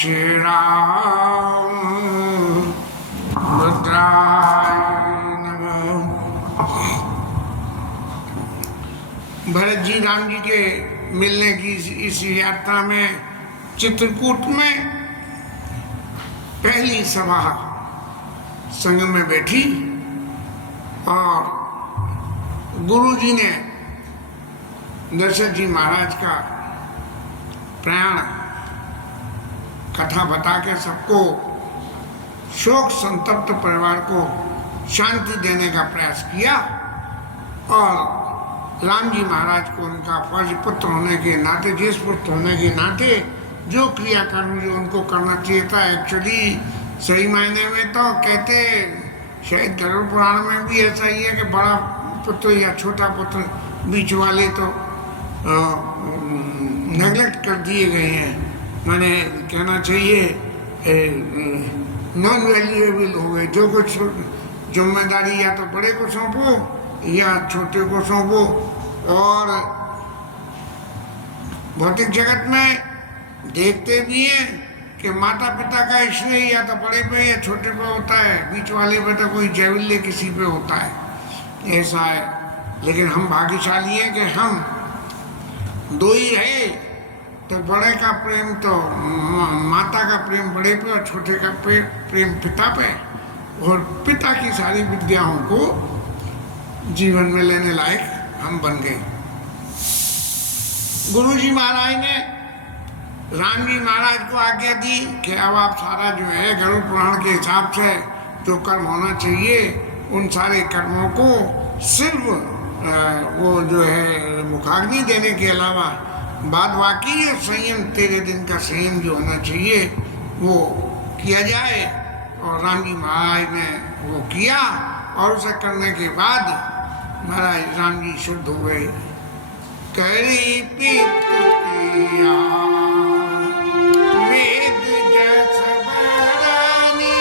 श्री राम भद्राय नमः। भरत जी राम जी के मिलने की इस यात्रा में चित्रकूट में पहली सभा संग में बैठी और गुरु जी ने दशरथ जी महाराज का प्रयाण कथा बता के सबको शोक संतप्त परिवार को शांति देने का प्रयास किया और राम जी महाराज को उनका फौज पुत्र होने के नाते, जिस पुत्र होने के नाते जो क्रियाकर्म जो उनको करना चाहिए था, एक्चुअली सही मायने में तो कहते शायद गरुड़ पुराण में भी ऐसा ही है कि बड़ा पुत्र या छोटा पुत्र बीच वाले तो नेगलेक्ट कर दिए गए हैं। मैंने कहना चाहिए नॉन वैल्यूएबल हो गए। जो कुछ जिम्मेदारी या तो बड़े को सौंपो या छोटे को सौंपो। और भौतिक जगत में देखते भी हैं कि माता पिता का स्नेह या तो बड़े पे या छोटे पे होता है, बीच वाले पे तो कोई जैवल्य किसी पे होता है, ऐसा है। लेकिन हम भाग्यशाली हैं कि हम दो ही है, तो बड़े का प्रेम तो माता का प्रेम बड़े पे और छोटे का प्रेम पिता पे, और पिता की सारी विद्याओं को जीवन में लेने लायक हम बन गए। गुरु जी महाराज ने राम जी महाराज को आज्ञा दी कि अब आप सारा जो है गरुड़ पुराण के हिसाब से जो कर्म होना चाहिए उन सारे कर्मों को सिर्फ वो जो है मुखाग्नि देने के अलावा बाद बाकी संयम 13 दिन का संयम जो होना चाहिए वो किया जाए। और राम जी महाराज ने वो किया और उसे करने के बाद महाराज राम जी शुद्ध हो गए। करी पित किया वेद जस बरनी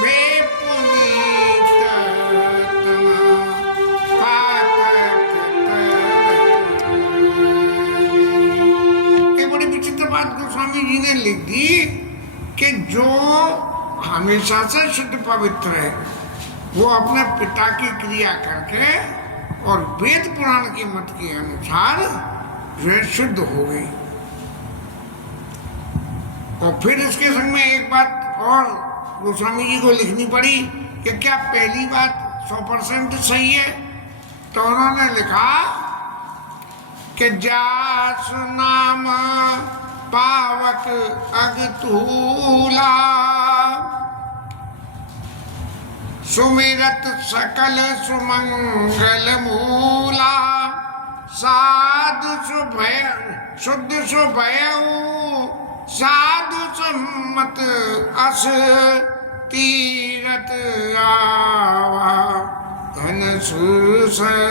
वे पुनीत एक बड़ी विचित्र बात गोस्वामी जी ने लिख दी कि जो हमेशा से शुद्ध पवित्र है वो अपने पिता की क्रिया करके और वेद पुराण के मत के अनुसार वे शुद्ध हो गई। और फिर इसके संग में एक बात और गोस्वामी जी को लिखनी पड़ी कि क्या पहली बात 100% सही है? तो उन्होंने लिखा कि जास नाम पावक अगतूला सुमिरत सकल सुमंगल मूला साधु सुभय शुद्ध सुभयऊ साधु सम्मत अस तीरथ आवा धन सुसरियत।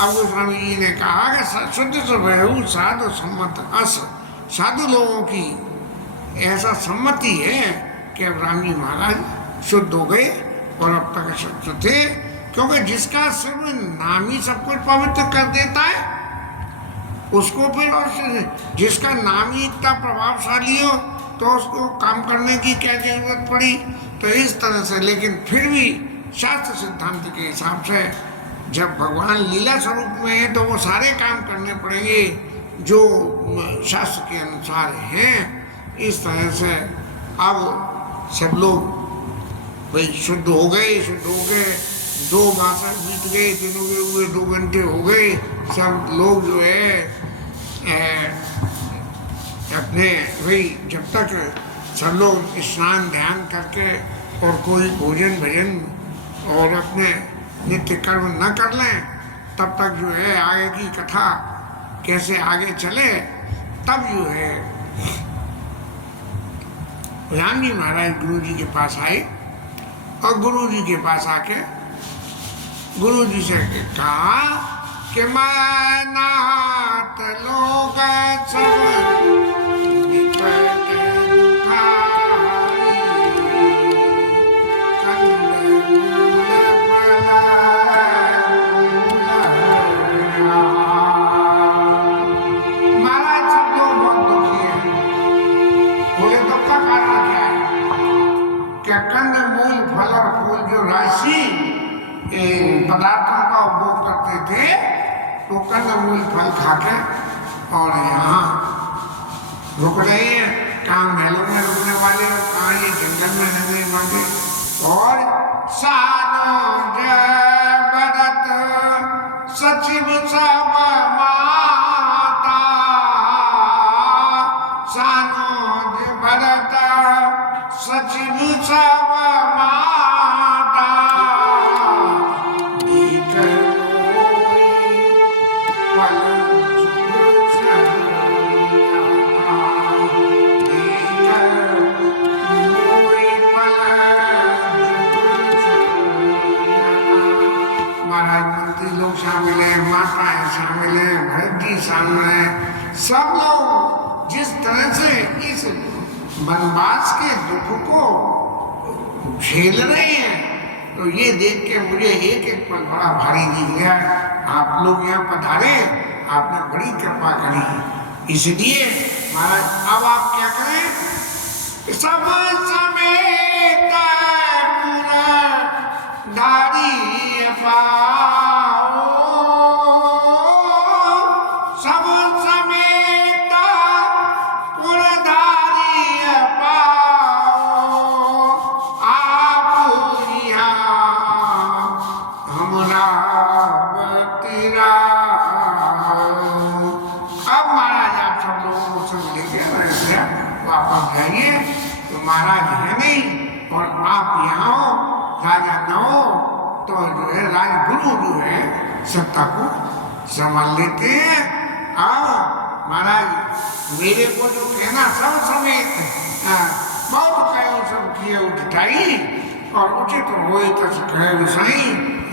अब गोस्वामी जी ने कहा कि शुद्ध सुभयऊ साधु सम्मत अस, साधु लोगों की ऐसा सम्मति है कि अब राम जी महाराज शुद्ध हो गए और अब तक शुद्ध थे, क्योंकि जिसका सिर्फ नाम ही सब कुछ पवित्र कर देता है उसको फिर, और जिसका नाम ही इतना प्रभावशाली हो तो उसको काम करने की क्या जरूरत पड़ी। तो इस तरह से, लेकिन फिर भी शास्त्र सिद्धांत के हिसाब से जब भगवान लीला स्वरूप में है तो वो सारे काम करने पड़ेंगे जो शास्त्र के अनुसार हैं। इस तरह से अब सब लोग भाई शुद्ध हो गए। 2 मास बीत गए, दिनों के हुए 2 घंटे हो गए। सब लोग जो है अपने भाई जब तक सब लोग स्नान ध्यान करके और कोई भोजन भजन और अपने नित्य कर्म न कर लें तब तक जो है आगे की कथा कैसे आगे चले। तब जो है राम जी महाराज गुरु जी के पास आए और गुरु जी के पास आके गुरु जी से कहा कि मैं नाथ लोग सब पदार्थों का उपभोग करते थे तो कंदमूल फल खाके, और यहाँ रुक रहे हैं, कहाँ महलों में रुकने वाले और कहाँ ये जंगल में रहने वाले। और सानो भरत सचिव सब माता, सानो भरत सचिव सब माता, एक पल लोग शामिल है, माताएं शामिल है, भरत जी शामिल है, सब लोग जिस तरह से इस वनवास के दुख को झेल रहे हैं, तो ये देख के मुझे एक एक पल बड़ा भारी दिख गया। आप लोग यहाँ पधारे, आपने बड़ी कृपा करी, इसलिए महाराज अब आप क्या करें, सब समेत धारी पाओ, सब समेत पुरधारी पाओ, आप यहाँ हमरा बतीरा। अब महाराज आप सब लोगों को सब लेके वापस जाइए, तो महाराज है नहीं और आप यहाँ हो, राजा न हो, तो जो है राजगुरु जो है सत्ता को संभाल लेते हैं। और महाराज मेरे को जो कहना सब समेत बहुत कहो सब किए उठाई, और उचित हो तो कहे साई।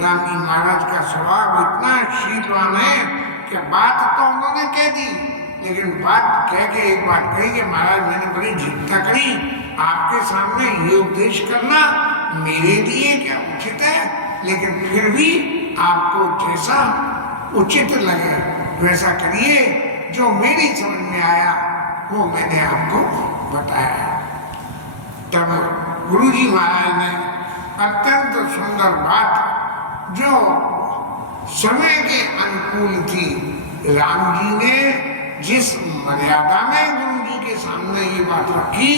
राम जी महाराज का स्वभाव इतना शीलवान है कि बात तो उन्होंने कह दी, लेकिन बात कह के एक बात कही कि महाराज मैंने बड़ी झिझक करी, आपके सामने ये उपदेश करना मेरे लिए क्या उचित है, लेकिन फिर भी आपको जैसा उचित लगे वैसा करिए, जो मेरी समझ में आया वो मैंने आपको बताया। तब गुरुजी महाराज ने अत्यंत सुंदर बात जो समय के अनुकूल थी, राम जी ने जिस मर्यादा में गुरु जी के सामने ये बात रखी,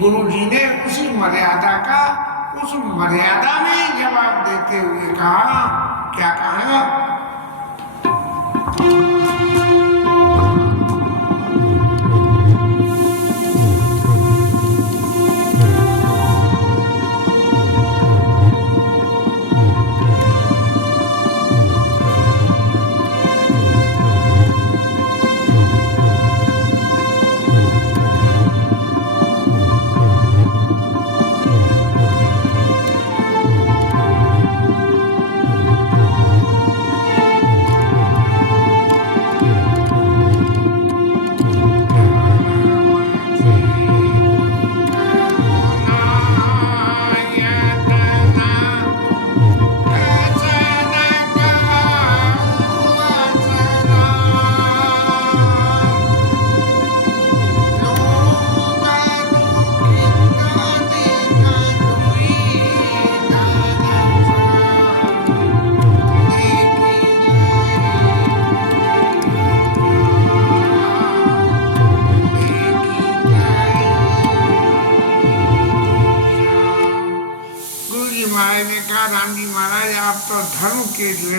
गुरु जी ने उसी मर्यादा का उस मर्यादा में जवाब देते हुए कहा, क्या कहा,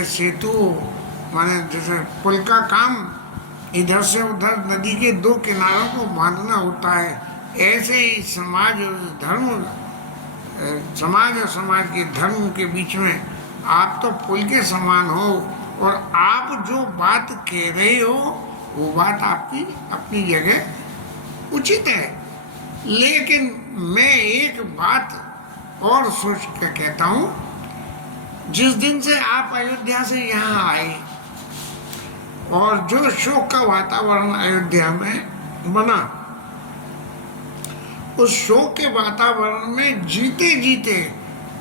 सेतु माने जैसे पुल का काम इधर से उधर नदी के दो किनारों को बांधना होता है, ऐसे ही समाज और धर्म, समाज और समाज के धर्म के बीच में आप तो पुल के समान हो, और आप जो बात कह रहे हो वो बात आपकी अपनी जगह उचित है, लेकिन मैं एक बात और सोच कर कहता हूँ, जिस दिन से आप अयोध्या से यहाँ आए और जो शोक का वातावरण अयोध्या में बना, उस शोक के वातावरण में जीते जीते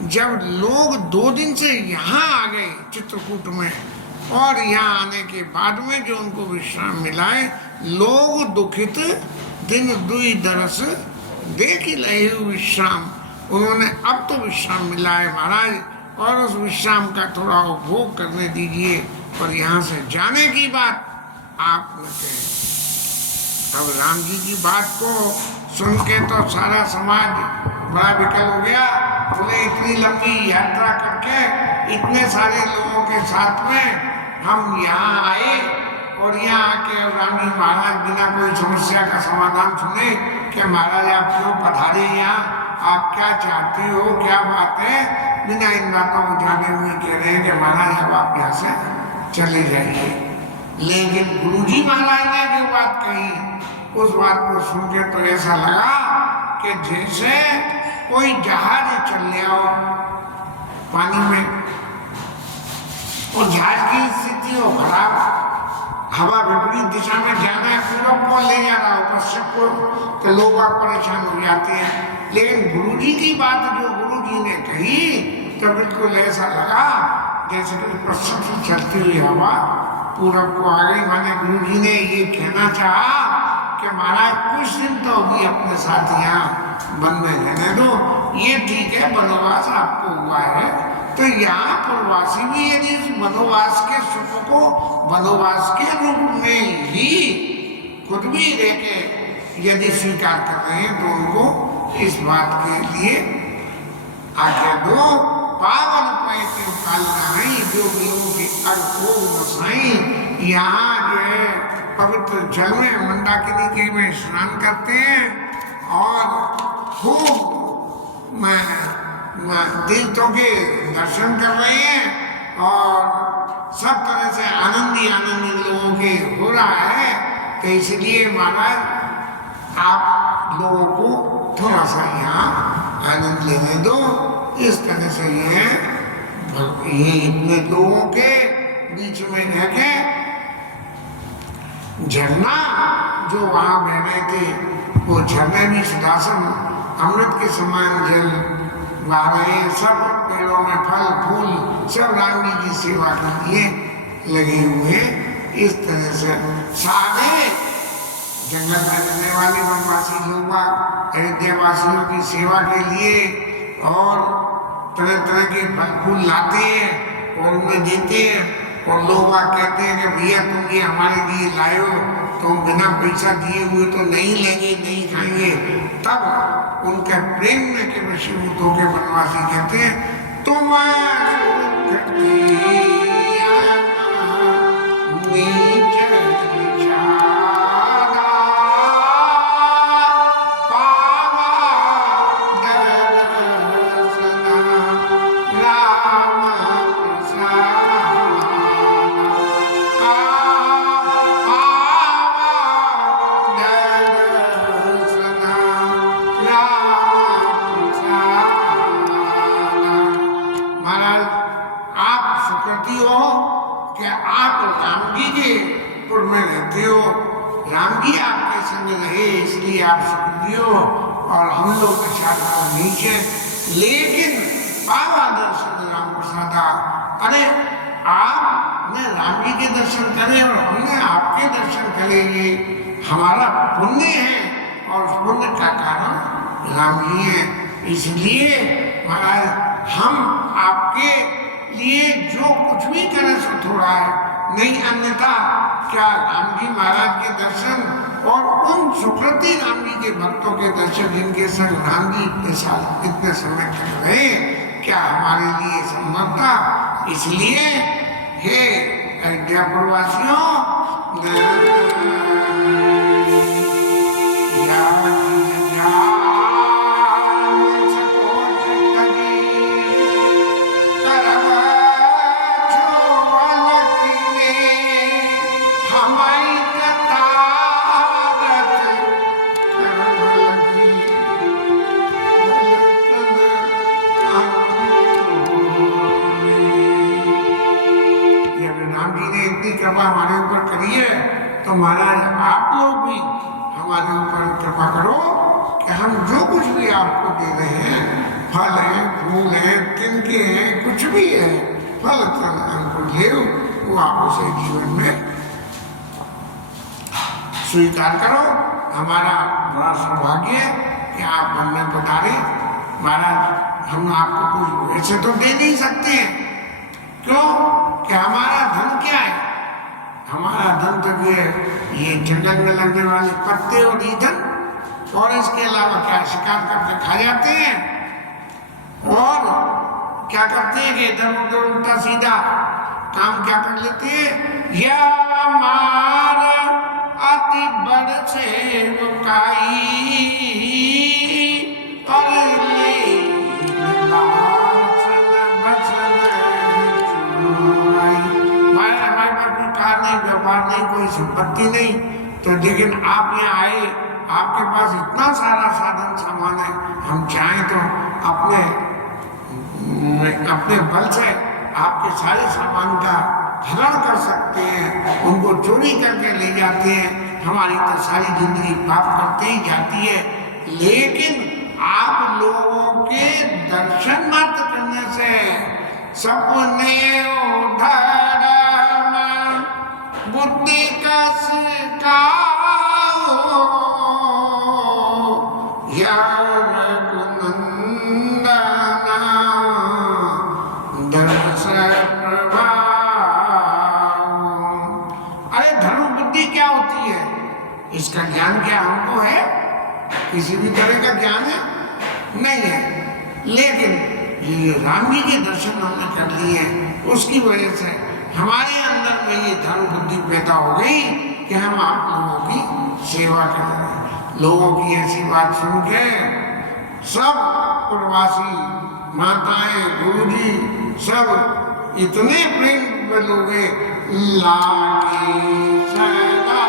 जब लोग 2 दिन से यहाँ आ गए चित्रकूट में, और यहाँ आने के बाद में जो उनको विश्राम मिला है, लोग दुखित दिन दुई दरस देख ही रहे विश्राम, उन्होंने अब तो विश्राम मिला है महाराज, और उस विश्राम का थोड़ा उपभोग करने दीजिए, पर यहाँ से जाने की बात आप न कहें। अब राम जी की बात को सुन के तो सारा समाज बड़ा विकल हो गया। बोले इतनी लंबी यात्रा करके इतने सारे लोगों के साथ में हम यहाँ आए और यहाँ आके राम जी महाराज बिना कोई समस्या का समाधान सुने कि महाराज आप क्यों पधारे यहाँ, आप क्या चाहते हो, क्या बात है, बिना इन बातों को जाने हुए कह रहे हैं कि महाराज अब आप यहाँ से चले जाइए। लेकिन गुरुजी महाराज ने जो बात कही उस बात को सुन के तो ऐसा लगा कि जैसे कोई जहाज चल रहा हो पानी में और जहाज की स्थिति हो खराब, हवा विपरीत दिशा में जाना है, पूरब को ले जा रहा हो पश्चिम को, तो लोग आप परेशान हो जाते हैं। लेकिन गुरुजी की बात जो गुरुजी ने कही तो बिल्कुल ऐसा लगा जैसे कि पश्चिम से चलती हुई हवा पूरब को आ गई। माने गुरुजी ने ये कहना चाहा कि महाराज कुछ दिन तो भी अपने साथ यहाँ वन में रहने दो, ये ठीक है वनवास आपको हुआ है, तो यहाँ प्रवासी भी यदि इस वनवास के सुख को वनवास के रूप में ही खुद भी रह के यदि स्वीकार कर रहे हैं तो उनको इस बात के लिए आज्ञा दो। पावन पैसे काल नहीं जो लोगों के अड़भोग नसाई, यहाँ जो है पवित्र जल में मंदाकिनी के में स्नान करते हैं और खूब तीर्थों के दर्शन कर रहे हैं और सब तरह से आनंदी लोगों के हो रहा है। तो इसलिए महाराज आप लोगों को थोड़ा सा यहाँ आनंद लेने दो। इस तरह से ये इतने लोगों के बीच में है के झरना जो वहां बह रहे थे वो झरने भी सुदासन अमृत के समान जल बह रहे, सब पेड़ों में फल फूल सब राम जी की सेवा के लिए लगे हुए। इस तरह से सारे जंगल में रहने वाले वनवासी लोग अयोध्या वासियों की सेवा के लिए और तरह तरह के फल फूल लाते हैं और उन्हें देते हैं, और लोग कहते हैं कि भैया तुम ये हमारे लिए लाए हो, तुम बिना पैसा दिए हुए तो नहीं लेंगे नहीं खाएंगे। तब उनके प्रेम में के वशीभूत होकर वनवासी कहते हैं तुम और हम लोग के साथ नीचे, लेकिन बाबा दर्शन राम प्रसादा, अरे आपने राम जी के दर्शन करे और हमने आपके दर्शन करे, ये हमारा पुण्य है और उस पुण्य का कारण राम जी है। इसलिए महाराज हम आपके लिए जो कुछ भी करें सो थोड़ा है, नहीं अन्यथा क्या राम जी महाराज के दर्शन और उन सुकृति राम जी के भक्तों के दर्शन जिनके संग राम जी इतने समय कर रहे, क्या हमारे लिए संभव था? इसलिए हे अयोध्यापुर वासियों, हमारे ऊपर करिए तो महाराज आप लोग भी हमारे ऊपर कृपा करो कि हम जो कुछ भी आपको दे रहे हैं, फल है फूल है तिनके हैं कुछ भी है, फल अंकुर ले वो आप उसे जीवन में स्वीकार करो। हमारा बड़ा सौभाग्य है कि आप मन में पधारे। महाराज हम आपको कुछ वैसे तो दे नहीं सकते हैं। क्यों? कि हमारा धन क्या है? हमारा धन तो ये जंगल में लगने वाले पत्ते और ईंधन, और इसके अलावा क्या शिकार करके खा जाते हैं, और क्या करते हैं कि इधर उधर उल्टा सीधा काम क्या कर लेते हैं, या मार अति बड़ से मुकाई और ले हमारे पास कोई कार नहीं, व्यापार नहीं, कोई संपत्ति नहीं, तो लेकिन आप यहाँ आए, आपके पास इतना सारा साधन सामान है, हम चाहें तो अपने बल से आपके सारे सामान का हरण कर सकते हैं, उनको चोरी करके ले जाते हैं, हमारी तो सारी जिंदगी पाप करते ही जाती है। लेकिन आप लोगों के दर्शन मात्र करने से सपने उधर बुद्धि कस का इसका ज्ञान क्या हमको है? किसी भी तरह का ज्ञान है नहीं है, लेकिन ये राम जी के दर्शन हमने कर लिए, उसकी वजह से हमारे अंदर में ये धर्म बुद्धि पैदा हो गई कि हम आप लोगों की सेवा कर रहे हैं। लोगों की ऐसी बात सुन के सब प्रवासी माताएं, गुरुजी सब इतने प्रेम में लोगे लागे सदा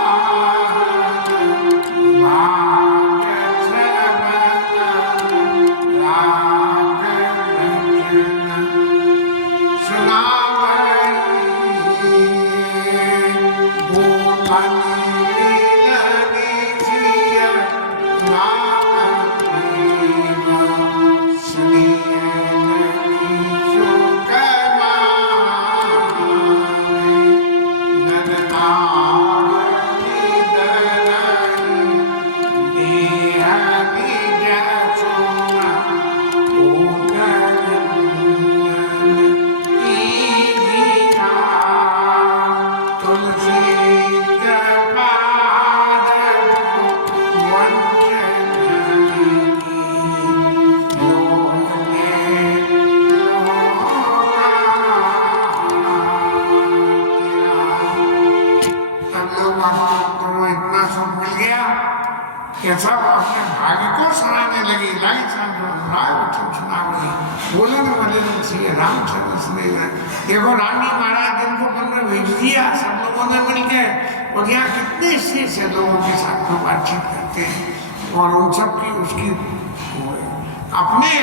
सब अपने भाग्य को सुनाने लगे, बोलने वाले लोग श्री रामचंद्र सुने। देखो राम जी महाराज जिनको मन में भेज दिया सब लोगों ने मिलकर, और यहाँ कितने स्थिर से लोगों के साथ में बातचीत करते हैं, और उन सब की उसकी अपने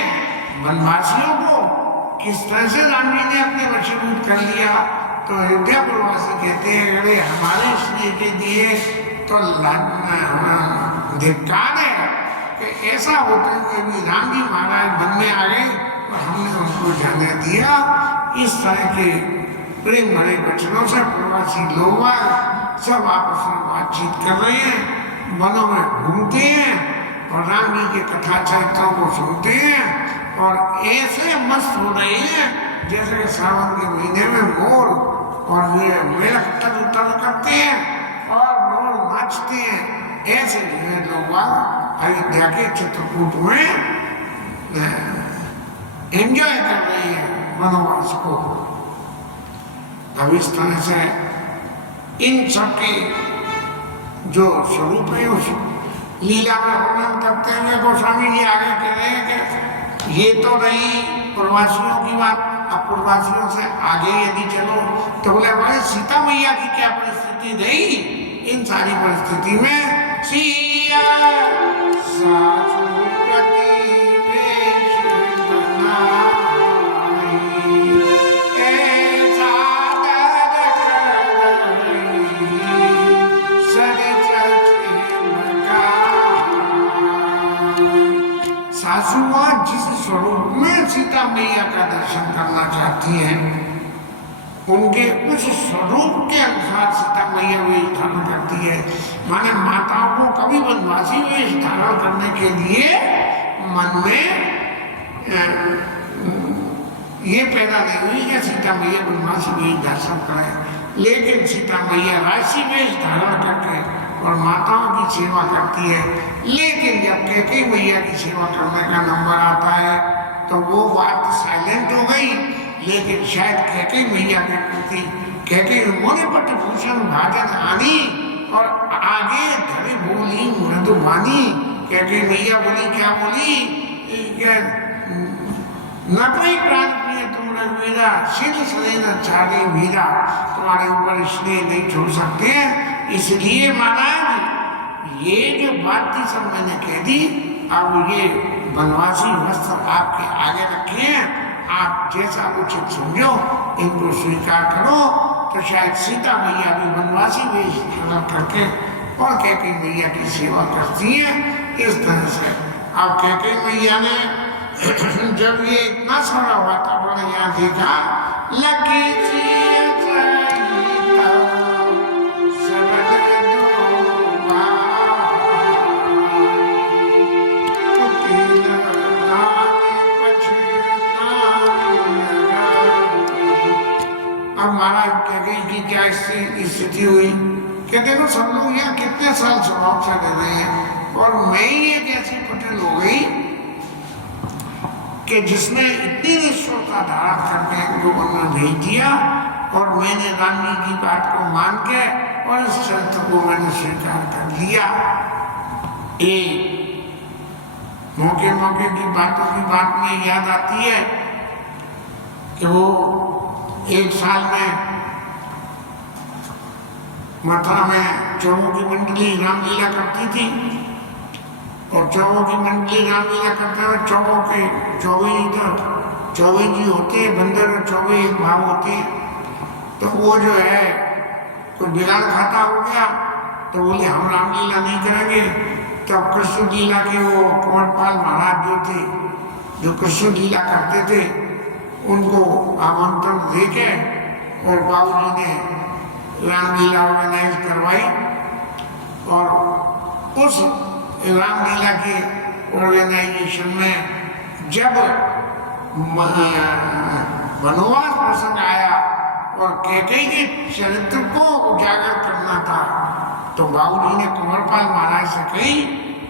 वनवासियों को किस तरह से राम जी ने अपने वशीभूत कर लिया। तो अयोध्या प्रवासी कहते हैं अरे हमारे श्री के दिए तो धिक्कार है कि ऐसा होते हुए भी राम जी महाराज वन में आ गए और हमने उनको जाने दिया। इस तरह के प्रेम भरे वचनों से प्रवासी लोग सब आपस में बातचीत कर रहे हैं, वनों में घूमते हैं और राम जी के कथा चरित्रों को सुनते हैं, और ऐसे मस्त हो रहे हैं जैसे कि सावन के महीने में मोर और ये मेला उतर करते हैं और मोर नाचते हैं। ऐसे लोग अयोध्या के चित्रकूट में एंजॉय कर रहे हैं वनवास को। अब इस तरह से इन सबके जो स्वरूप है उस लीला में वर्णन करते हुए गोस्वामी जी आगे कह रहे हैं कि ये तो रही प्रवासियों की बात। अब प्रवासियों से आगे यदि चलो तो बोले हमारे सीता मैया की क्या परिस्थिति रही। इन सारी परिस्थिति में सिया सासुआ जिस स्वरूप में सीता मैया का दर्शन करना चाहती है, उनके उस स्वरूप के अनुसार सीता मैया वेश धारण करती है। माने माताओं को कभी वनवासी वेश धारण करने के लिए मन में ये पैदा नहीं हुई कि सीता मैया बनवासी वेश दर्शन करें, लेकिन सीता मैया राशि वेश धारण करके और माताओं की सेवा करती है। लेकिन जब कैकेयी मैया की सेवा करने का नंबर आता है तो वो बात साइलेंट हो गई। लेकिन शायद कैकेयी मैया के प्रति कैकेयी मोने पट्टभूषण भाजन आनी और आगे धरी बोली मृदुवानी। कैकेयी मैया बोली, क्या बोली? न कोई प्राण प्रिय तुम रघुवीरा, शिल सनेन चारे वीरा, तुम्हारे ऊपर इसलिए नहीं छोड़ सकते हैं। इसलिए महाराज ये जो बात थी सब मैंने कह दी। अब ये बनवासी वस्त्र आपके आगे रखे हैं, आप जैसा उचित समझो इनको स्वीकार करो। तो शायद सीता मैया भी बनवासी वेश धारण करके और कैकेयी मैया की सेवा करती है इस तरह से। अब कैकेयी मैया ने जब ये इतना सारा वातावरण यहाँ देखा, लकी अब महाराज कैकेयी की क्या स्थिति हुई कि देखो सब लोग यहाँ कितने साल स्वभाव से रह रहे हैं और मैं ही एक ऐसी पटेल हो गई कि जिसने इतनी निष्ठुरता धारण करके इनको वन में भेज दिया और मैंने राम जी की बात को मान के और इस चरित्र को मैंने स्वीकार कर लिया। मौके मौके की बातों की बात में याद आती है कि वो एक साल में मथुरा में चौबों की मंडली रामलीला करती थी और चौबों की मंडली रामलीला करते हुए चौबों के चौबे जी होते हैं, बंदर और चौबे एक भाव होते हैं। तो वो जो है कोई बिगाड़ खाता हो गया तो बोले हम रामलीला नहीं करेंगे। तब कृष्ण लीला के वो कुंवरपाल महाराज जो थे, जो कृष्ण लीला करते थे, उनको आमंत्रण देके और बाबूजी ने रामलीला ऑर्गेनाइज करवाई। और उस रामलीला के ऑर्गेनाइजेशन में जब वनवास प्रसंग आया और कैकेयी के चरित्र को उजागर करना था तो बाबूजी ने कुंवरपाल महाराज से कही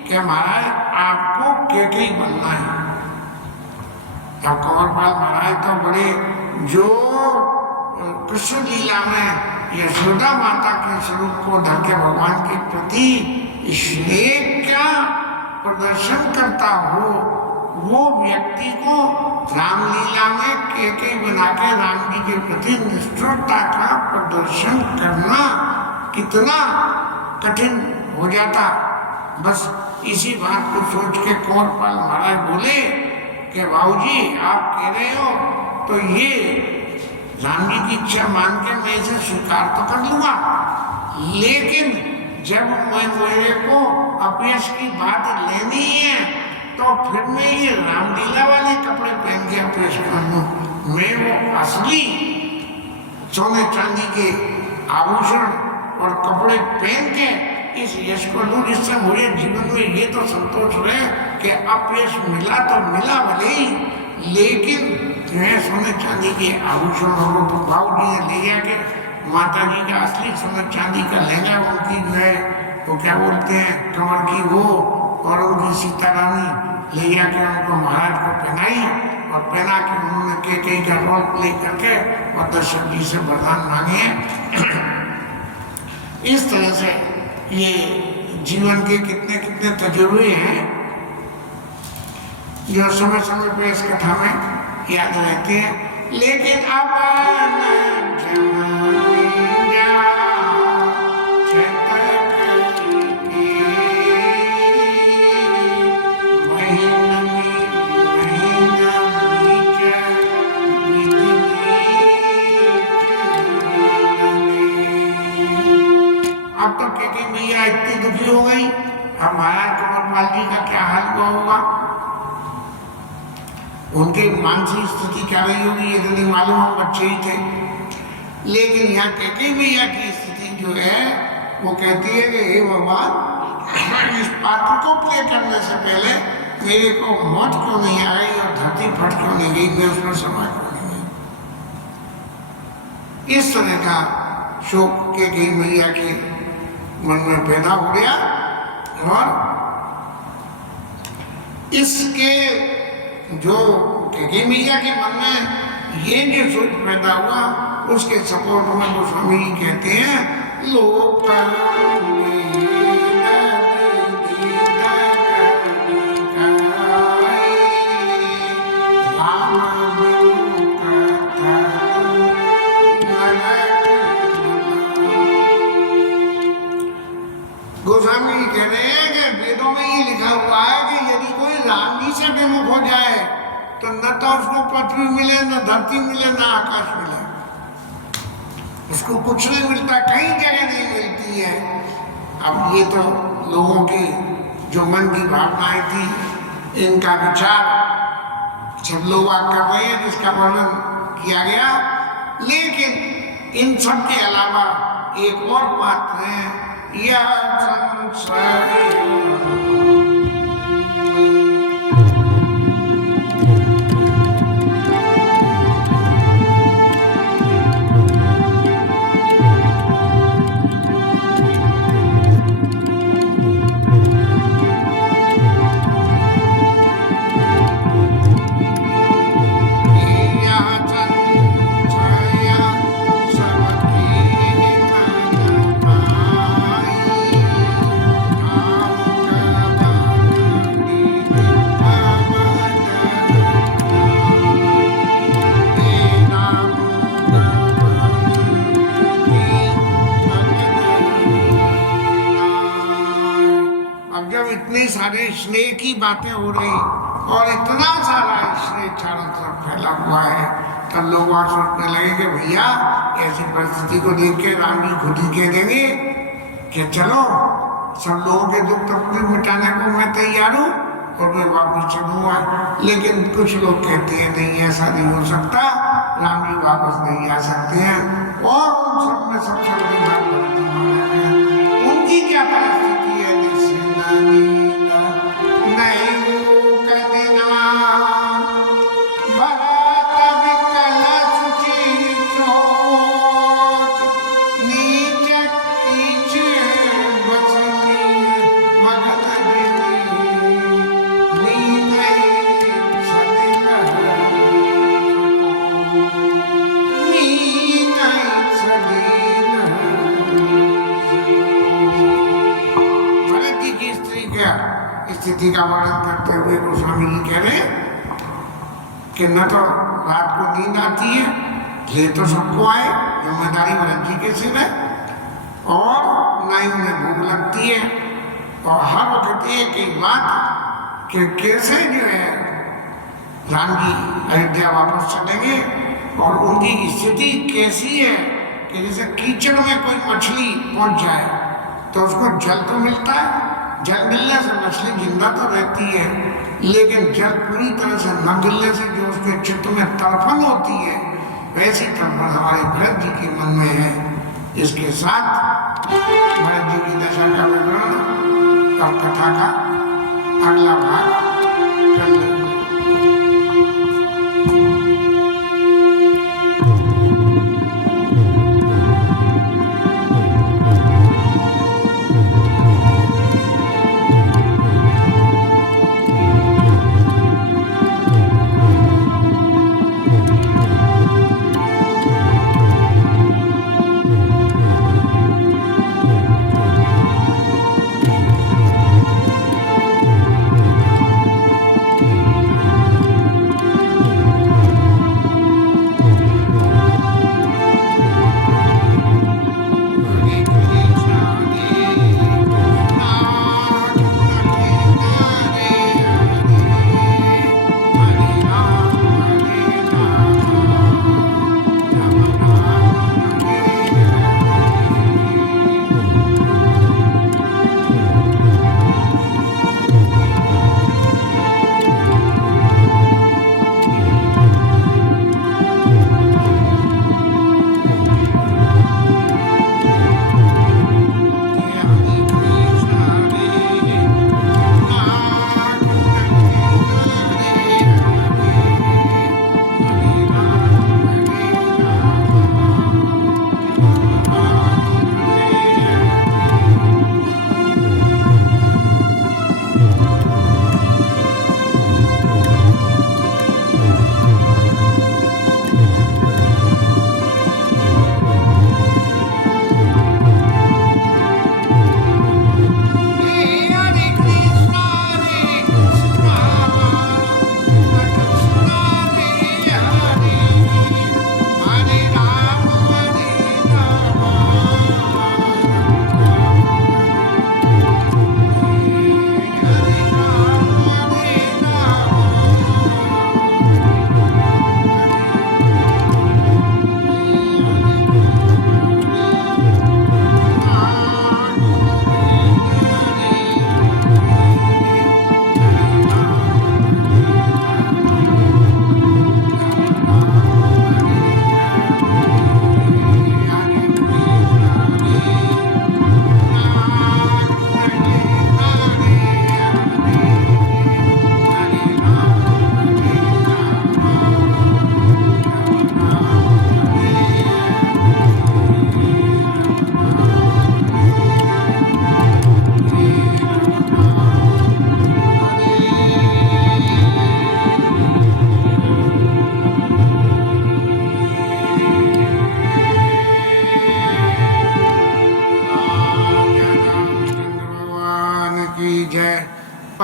कि महाराज आपको कैकेयी बनना है। अब कुंवरपाल महाराज तो बड़े जो कृष्ण लीला में यशोदा माता के स्वरूप को धर के भगवान के प्रति स्नेह का प्रदर्शन करता हो, वो व्यक्ति को रामलीला में कैकेयी बना के राम जी के प्रति निष्ठुरता का प्रदर्शन करना कितना कठिन हो जाता। बस इसी बात को सोच के कुंवरपाल महाराज बोले कि बाबूजी आप कह रहे हो तो ये राम जी की इच्छा मान के मैं इसे स्वीकार तो कर लूंगा, लेकिन जब मेरे को अपयश की बात लेनी है तो फिर मैं ये रामलीला वाले कपड़े पहन के अपयश कर लूं। मैं वो असली सोने चांदी के आभूषण और कपड़े पहन के इस यश को लूं, जिससे मुझे जीवन में ये तो संतोष रहे कि अपयश मिला तो मिला भले ही, लेकिन मैं सोने चांदी के आभूषण हो तो बाबूजी ने ले जाके माता जी का असली सोने चांदी का लहंगा, उनकी जो है वो क्या बोलते हैं कमर की वो, और उनकी सीता रानी ले जाके उनको महाराज को पहनाई और पहना के उन्होंने कैकेयी का रोल प्ले करके और दशरथ जी से वरदान मांगे। इस तरह से ये जीवन के कितने कितने तजुर्बे हैं जो समय समय पे इस कथा में याद रहते हैं। लेकिन अब तो कैकेयी मैया इतनी दुखी हो गई, अब महाराज कुंवरपाल जी का क्या हाल हुआ होगा, उनकी मानसिक स्थिति क्या रही होगी ये तो नहीं मालूम, हम बच्चे ही थे। लेकिन यहाँ कैकेयी मैया की स्थिति जो है वो कहती है कि हे भगवान, इस पात्र को प्ले करने से पहले मेरे को मौत क्यों नहीं आई और धरती फट क्यों नहीं गई, मैं उसमें समा क्यों नहीं गई। इस तरह का शोक कैकेयी मैया के मन में पैदा हो गया और इसके जो कैकेयी मैया के मन में ये जो शोक पैदा हुआ उसके सपोर्ट में गोस्वामी जी कहते हैं लोक गोस्वामी जी कह रहे हैं कि वेदों में ये लिखा हुआ है कि यदि कोई राम जी से विमुख हो जाए तो न तो उसको पृथ्वी मिले, न धरती मिले, न आकाश मिले, उसको कुछ नहीं मिलता, कहीं जगह नहीं मिलती है। अब ये तो लोगों की जो मन की भावनाएं थी, इनका विचार सब लोग कर रहे हैं जिसका वर्णन किया गया, लेकिन इन सब के अलावा एक और बात है, यह संसार सारे स्नेह की बातें हो रही और इतना सारा स्नेह चारों तरफ फैला हुआ है, तब लोग और सोचने लगे कि भैया ऐसी परिस्थिति को देख के राम जी खुद ही कह देंगे कि चलो सब लोगों के दुख तकलीफ मिटाने को मैं तैयार हूँ और मैं वापस चलूंगा। लेकिन कुछ लोग कहते हैं नहीं ऐसा नहीं हो सकता, राम जी वापस नहीं आ सकते हैं। और उन सब में सबसे बड़ी बात उनकी क्या परिस्थिति है, स्थिति का वर्णन करते हुए गोस्वामी जी कह रहे कि न तो रात को नींद आती है, ले तो सबको आए, जिम्मेदारी भरत जी के सिर है, और न ही उन्हें भूख लगती है, और हर वक्त एक एक बात कि कैसे जो है राम जी अयोध्या वापस चलेंगे, और उनकी स्थिति कैसी है कि जैसे कीचड़ में कोई मछली पहुंच जाए तो उसको जल तो मिलता है, जल मिलने से मछली जिंदा तो रहती है, लेकिन जल पूरी तरह से न मिलने से जो उसके चित्त में तड़फन होती है, वैसी तड़फन हमारे भरत जी के मन में है। इसके साथ भरत जी की दशा का विवरण और कथा का अगला भाग कर लेंगे।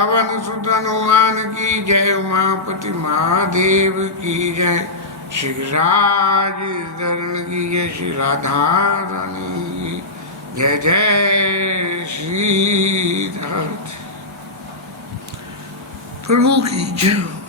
पवन सुत हनुमान की जय, उमापति महादेव की जय, श्रीराज धरण की जय, श्री राधा रानी की जय, जय श्री राधे प्रभु की जय।